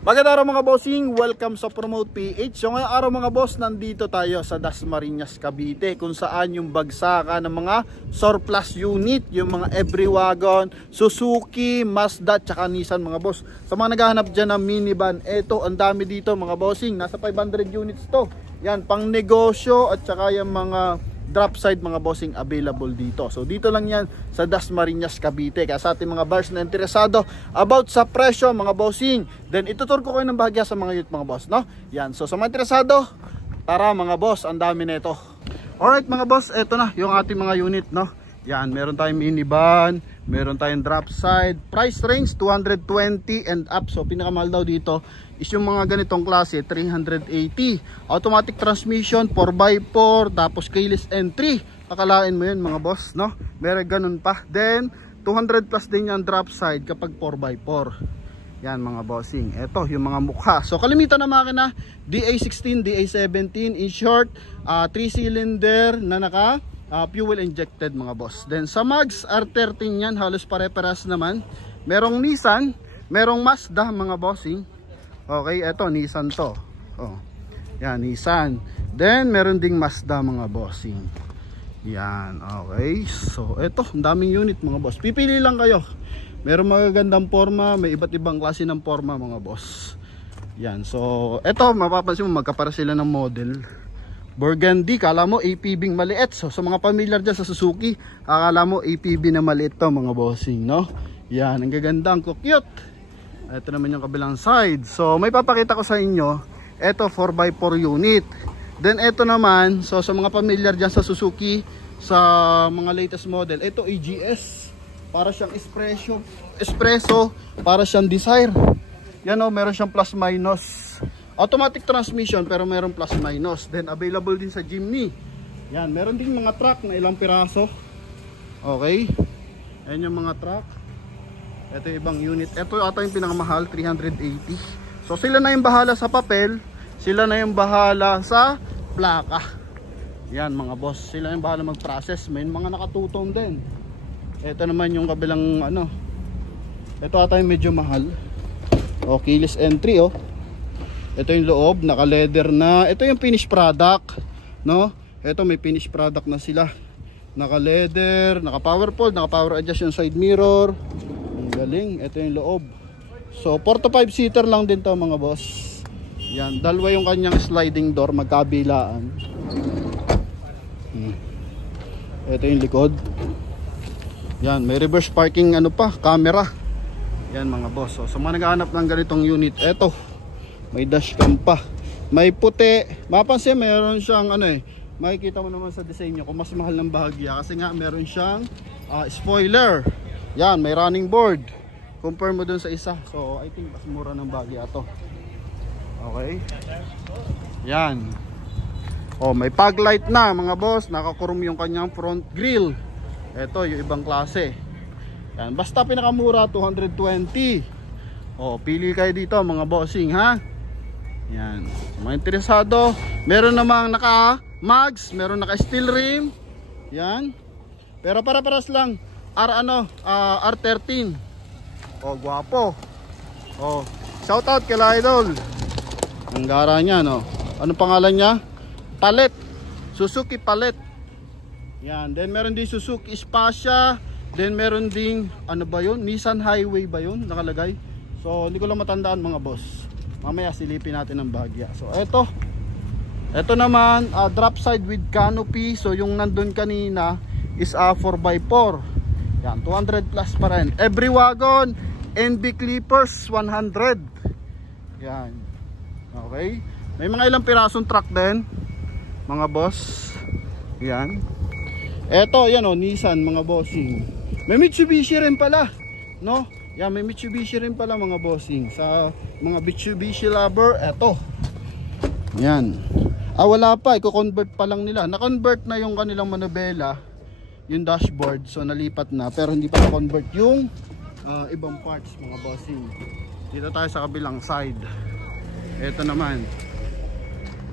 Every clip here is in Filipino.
Magandang araw mga bossing, welcome sa Promote PH. So ngayong araw mga boss, nandito tayo sa Dasmariñas, Cavite, kung saan yung bagsakan ng mga surplus unit, yung mga every wagon, Suzuki, Mazda, tsaka Nissan mga boss. Sa mga naghahanap dyan ng minivan, eto ang dami dito mga bossing, nasa 500 units to. Yan, pang negosyo at tsaka yung mga drop side mga bossing available dito. So dito lang yan sa Dasmariñas, Cavite. Kaya sa ating mga buyers na interesado about sa presyo mga bossing, then itutur ko kayo ng bahagya sa mga unit mga boss, no? Yan, so sa mga interesado, tara mga boss, ang dami nito. Alright mga boss, eto na yung ating mga unit, no? Yan, meron tayong minivan, meron tayong drop side, price range 220 and up. So pinakamahal daw dito is yung mga ganitong klase 380. Automatic transmission 4x4, tapos keyless entry. Akalain mo yun mga boss, no? Meron ganun pa. Then 200 plus din yung drop side kapag 4x4. Yan mga bossing. Ito yung mga mukha. So kalimitan na makina DA16, DA17, in short 3 cylinder na naka fuel injected mga boss. Then sa mags R13 yan, halos pare-paras naman. Merong Nissan, merong Mazda mga bossing. Okay, eto Nissan to. Oh. Yan, Nissan. Then meron ding Mazda mga bossing. Yan, okay. So eto, ang daming unit mga boss. Pipili lang kayo. Merong magagandang forma, may iba't ibang klase ng forma mga boss. Yan, so eto mapapansin mo magkapara sila ng model. Burgundy, kala mo APB maliit. So sa mga familiar dyan sa Suzuki, akala mo APB na maliit to mga bossing, no? Yan, ang gaganda, ang cute. Ito naman yung kabilang side. So may papakita ko sa inyo. Ito 4x4 unit. Then ito naman, so sa mga familiar dyan sa Suzuki, sa mga latest model, ito AGS. Para siyang espresso, para siyang Desire. Yan o, meron siyang plus minus. Automatic transmission pero meron plus minus. Then available din sa Jimny. Yan, meron din mga truck na ilang piraso. Okay. Ayan yung mga truck. Ito yung ibang unit. Ito ata yung pinakamahal, 380. So sila na yung bahala sa papel, sila na yung bahala sa plaka. Yan mga boss, sila yung bahala mag-process. May mga nakatutong din. Ito naman yung kabilang ano. Ito ata yung medyo mahal. O, keyless entry oh. Ito yung loob, naka-leather na. Ito yung finished product, no? Ito may finished product na sila. Naka-leather, naka-power fold, naka-power adjust yung side mirror. Ang galing, ito yung loob. So 4 to 5 seater lang din to mga boss. Yan, dalawa yung kanyang sliding door, magkabilaan. Ito yung likod. Yan, may reverse parking ano pa, camera. Yan mga boss. So sa mga naghahanap ng ganitong unit, eto. May dashcam pa. May puti. Mapansin meron siyang ano eh. Makikita mo naman sa disenyo kung mas mahal ng bahagya kasi nga meron siyang spoiler. Yan, may running board. Compare mo dun sa isa. So I think mas mura ng bahagya to. Okay. Yan. Oh, may fog light na mga boss. Nakakurom yung kanyang front grille. Ito yung ibang klase. Yan, basta pinakamura 220. Oh, pili kayo dito mga bossing ha. Yan, mga interesado, meron namang naka mags, meron naka steel rim. Yan. Pero para-paras lang R13. Oh, guwapo. Oh, shout out kay Idol. Ang gara niya no. Ano pangalan niya? Palet. Suzuki Palet. Yan, then meron din Suzuki Spacia, then meron ding ano ba 'yon? Nissan Highway ba 'yon nakalagay? So, hindi ko lang matandaan mga boss. Mamaya silipin natin ang bahagya. So ito naman drop side with canopy. So yung nandun kanina is 4x4. Yan, 200 plus pa rin. Every wagon, NB Clippers 100. Yan. Okay. May mga ilang pirasong truck din mga boss. Yan. Ito yan o, Nissan mga bossing. May Mitsubishi rin pala, no? Yan, may Mitsubishi rin pala mga bossing. Sa mga Mitsubishi lover, eto. Yan. Wala pa, i-convert pa lang nila. Na-convert na yung kanilang manubela, yung dashboard. So nalipat na, pero hindi pa na-convert yung ibang parts mga bossing. Dito tayo sa kabilang side. Eto naman.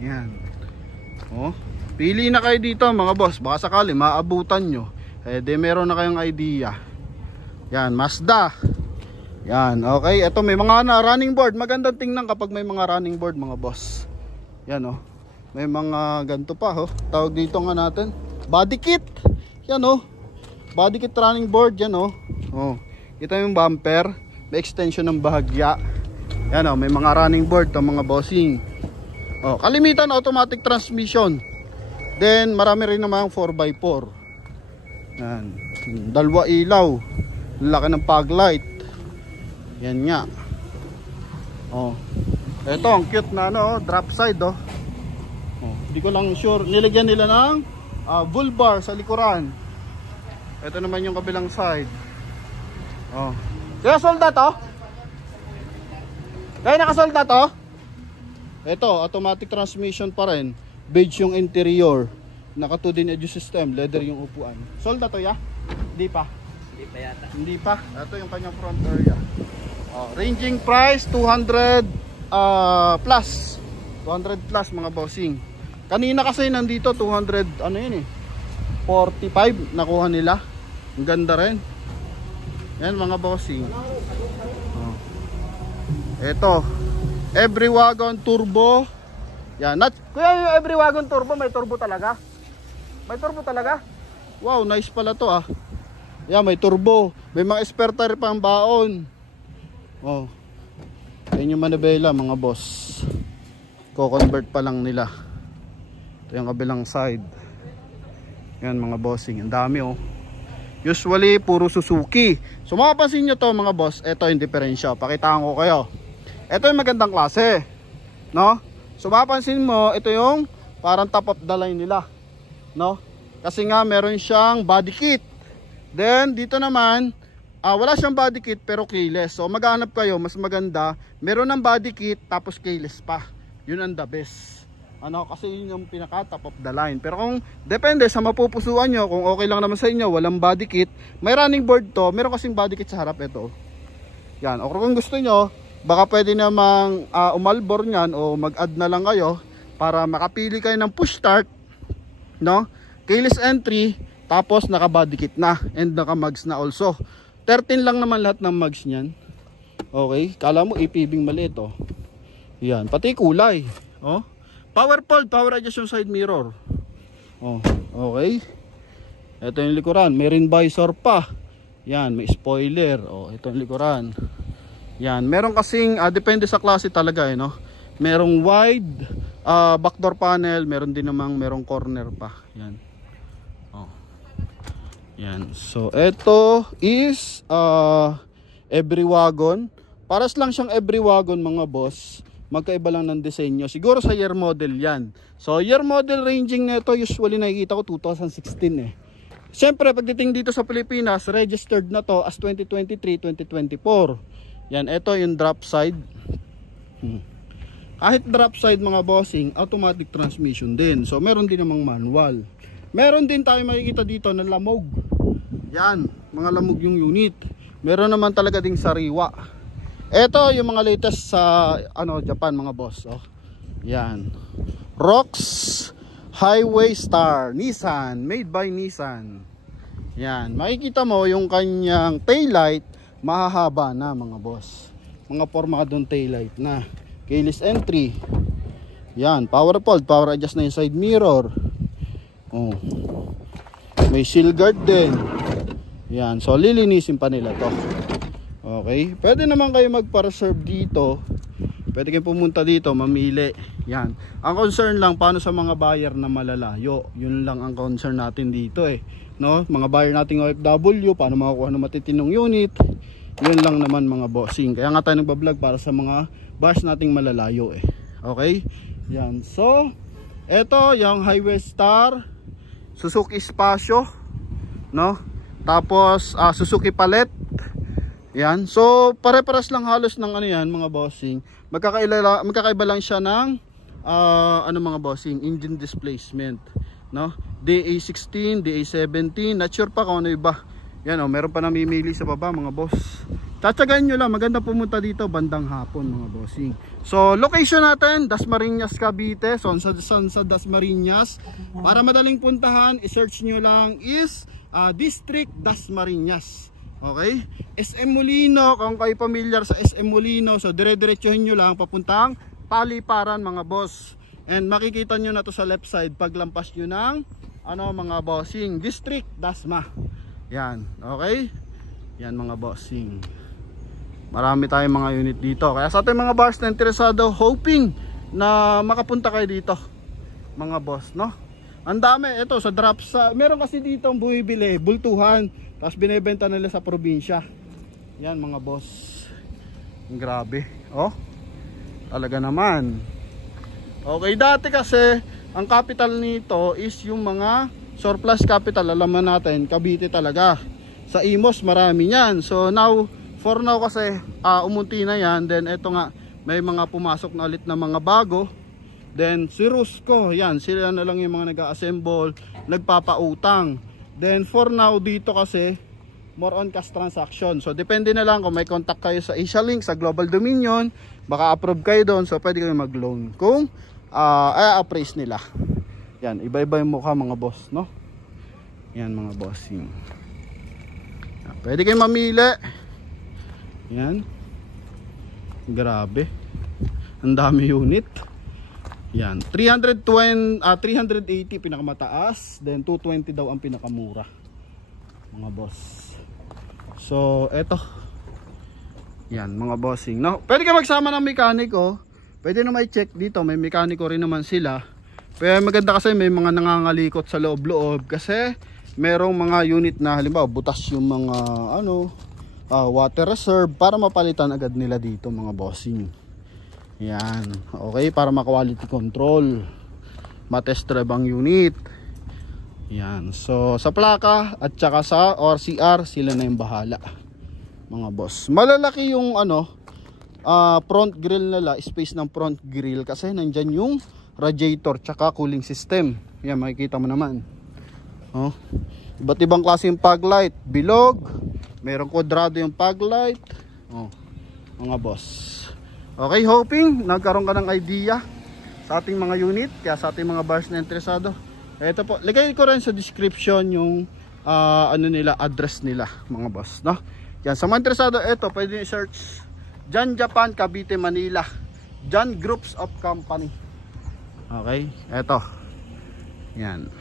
Yan. Oh, pili na kayo dito mga boss. Baka sakali maabutan nyo. Eh, de meron na kayong idea. Yan, Mazda. Yan, okay. Ito may mga running board. Magandang tingnan kapag may mga running board mga boss. Yan oh. May mga ganito pa oh. Tawag dito nga natin, body kit. Yan oh. Body kit running board yan oh. Oh. Ito yung bumper, may extension ng bahagya. Yan oh, may mga running board 'to mga bossing. Oh, kalimitan automatic transmission. Then marami rin namang 4x4. Yan. Dalwa ilaw. Laki ng fog light. Yan nga. Oh. Ito ang cute na ano, drop side oh. Oh, hindi ko lang sure. Nilagyan nila ng bull bar sa likuran. Ito naman yung kabilang side. Oh. Kaya solda to? Kaya nakasolda to? Ito, automatic transmission pa rin. Beige yung interior. Naka 2 din adjust system, leather yung upuan. Solda to ya? Hindi pa. Hindi pa yata. Hindi pa. Ito yung kanyang front area. Oh, ranging price 200 plus. 200 plus mga bossing. Kanina kasi nandito 200 ano yun eh. 45 nakuha nila. Ang ganda rin. Yan mga bossing. Oh. Ito, every wagon turbo. Yan. Kuya yung every wagon turbo may turbo talaga? May turbo talaga? Wow, nice pala to ah. Yan, may turbo. May mga spare tire pang baon. Oh. Yan yung manibela mga boss. Ko-convert pa lang nila. Ito yung kabilang side. Yan mga bossing. Ang dami oh. Usually puro Suzuki. So mapapansin nyo to mga boss. Ito yung diferensya. Pakitaan ko kayo. Ito yung magandang klase. No? So mapapansin mo, ito yung parang top of the line nila. No? Kasi nga meron siyang body kit. Then dito naman wala siyang body kit pero keyless. So maghanap kayo, mas maganda meron ng body kit tapos keyless pa. Yun ang the best. Ano, kasi yun yung pinaka top of the line. Pero kung depende sa mapupusuan nyo, kung okay lang naman sa inyo, walang body kit, may running board to, meron kasing body kit sa harap ito. Yan, o kung gusto nyo, baka pwede namang umalbor nyan o mag-add na lang kayo para makapili kayo ng push start, no? Keyless entry, tapos naka body kit na and naka mugs na also. 13 lang naman lahat ng mugs nyan. Okay, kala mo ipibing maliit oh. Yan, pati kulay. Oh. Power fold, power adjust yung side mirror. Oh, okay. Ito yung likuran, may rin visor pa. Yan, may spoiler. Oh, ito yung likuran. Yan, meron kasing depende sa klase talaga eh, no. Merong wide backdoor panel, meron din namang merong corner pa. Yan. Oh. Yan. So, ito is every wagon. Paras lang siyang every wagon mga boss. Magkaiba lang ng disenyo. Siguro sa year model yan. So year model ranging na ito usually nakikita ko 2016 eh. Siyempre pagdating dito sa Pilipinas, registered na to as 2023-2024. Yan, ito yung drop side. Kahit drop side mga bossing, automatic transmission din. So meron din namang manual. Meron din tayo makikita dito na lamog. Yan, mga lamog yung unit. Meron naman talaga ding sariwa. Ito yung mga latest sa Japan mga boss. Oh. Yan. Rox Highway Star Nissan, made by Nissan. Yan, makikita mo yung kanyang taillight mahahaba na mga boss. Mga formadong taillight na. Keyless entry. Yan, power fold, power adjust na yung side mirror. Oh. May shield guard din. Yan, so lilinisin pa nila to. Okay, pwede naman kayo magpa-reserve dito. Pwede kayo pumunta dito, mamili. Yan. Ang concern lang paano sa mga buyer na malalayo. Yun lang ang concern natin dito eh. No? Mga buyer nating OFW, paano makakuha ng matitinong unit. Yun lang naman mga bossing. Kaya nga tayo nagba-vlog para sa mga buyers nating malalayo eh. Okay? Yan. So, eto yung Highway Star, Suzuki Spacio, no? Tapos Suzuki Palette. Yan. So, pare-paras lang halos ng ano yan, mga bossing. Magkakaiba lang siya ng mga bossing, engine displacement, no? DA16, DA17, not sure pa kung ano iba. Yan oh, meron pa namimili sa baba, mga boss. Tatsagaan nyo lang, maganda pumunta dito bandang hapon, mga bossing. So, location natin, Dasmariñas, Cavite. So, sa Dasmariñas, para madaling puntahan, i-search nyo lang is District Dasmariñas. Okay? SM Molino, kung kayo familiar sa SM Molino, so dire-diretsuhin nyo lang papuntang Paliparan mga boss. And makikita nyo na to sa left side paglampas nyo ng mga bossing, District Dasma. Yan, okay? Yan mga bossing. Marami tayong mga unit dito. Kaya sa ating mga bars na interesado, hoping na makapunta kayo dito mga boss, no? Ang dami, ito sa drops, meron kasi dito ang bumibili, bultuhan, tapos binebenta nila sa probinsya. Yan mga boss. Grabe, oh. Talaga naman. Okay, dati kasi ang capital nito is yung mga surplus capital, alam natin, Cavite talaga. Sa Imos marami niyan. So now, for now kasi umunti na yan. Then ito nga, may mga pumasok na ulit na mga bago. Then si Rusco, yan, sila na lang yung mga nag-assemble, nagpapautang. Then for now dito kasi more on cash transaction. So depende na lang kung may contact kayo sa Asialink, sa Global Dominion, baka approve kayo doon, so pwede kayo mag-loan kung appraise nila. Yan, iba-iba yung mukha mga boss, no? Yan mga bossing. Pwede kayo mamili. Yan. Grabe. Ang dami unit. Yan, 380 pinakamataas, then 220 daw ang pinakamura. Mga boss. So, eto. Yan, mga bossing, no? Pwede ka magsama ng mekaniko. Pwede na may check dito, may mekaniko rin naman sila. Pero maganda kasi may mga nangangalikot sa loob-loob kasi merong mga unit na halimbawa butas yung mga water reserve para mapalitan agad nila dito mga bossing. Yan, okay, para ma-quality control, matest drive ang unit. Yan, so sa plaka at saka sa RCR sila na yung bahala mga boss. Malalaki yung front grill nila, space ng front grill kasi nandyan yung radiator tsaka cooling system. Yan, makikita mo naman. Oh, iba't ibang klase yung fog light, bilog, merong kwadrado yung fog light. Oh, mga boss. Okay, hoping nagkaroon ka ng idea sa ating mga unit, kaya sa ating mga bars na interesado. Ito po, lagay ko rin sa description yung address nila mga boss, no? Yan, sa mga interesado, ito pwede nyo i-search Jan Japan Cavite Manila, Jan Groups of Company. Okay, ito. Yan.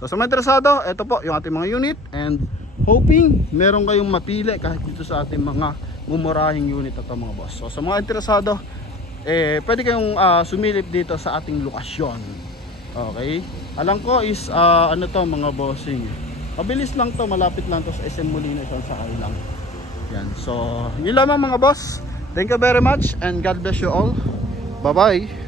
So sa mga interesado, ito po yung ating mga unit, and hoping meron kayong mapili kahit dito sa ating mga mumurahing unit ito mga boss. So sa mga interesado, pwede kayong sumilip dito sa ating lokasyon. Okay, alam ko is to mga bossing, mabilis lang to, malapit lang to sa SM Molino, isang sakay lang. Yan, so yun lamang mga boss. Thank you very much and God bless you all. Bye bye.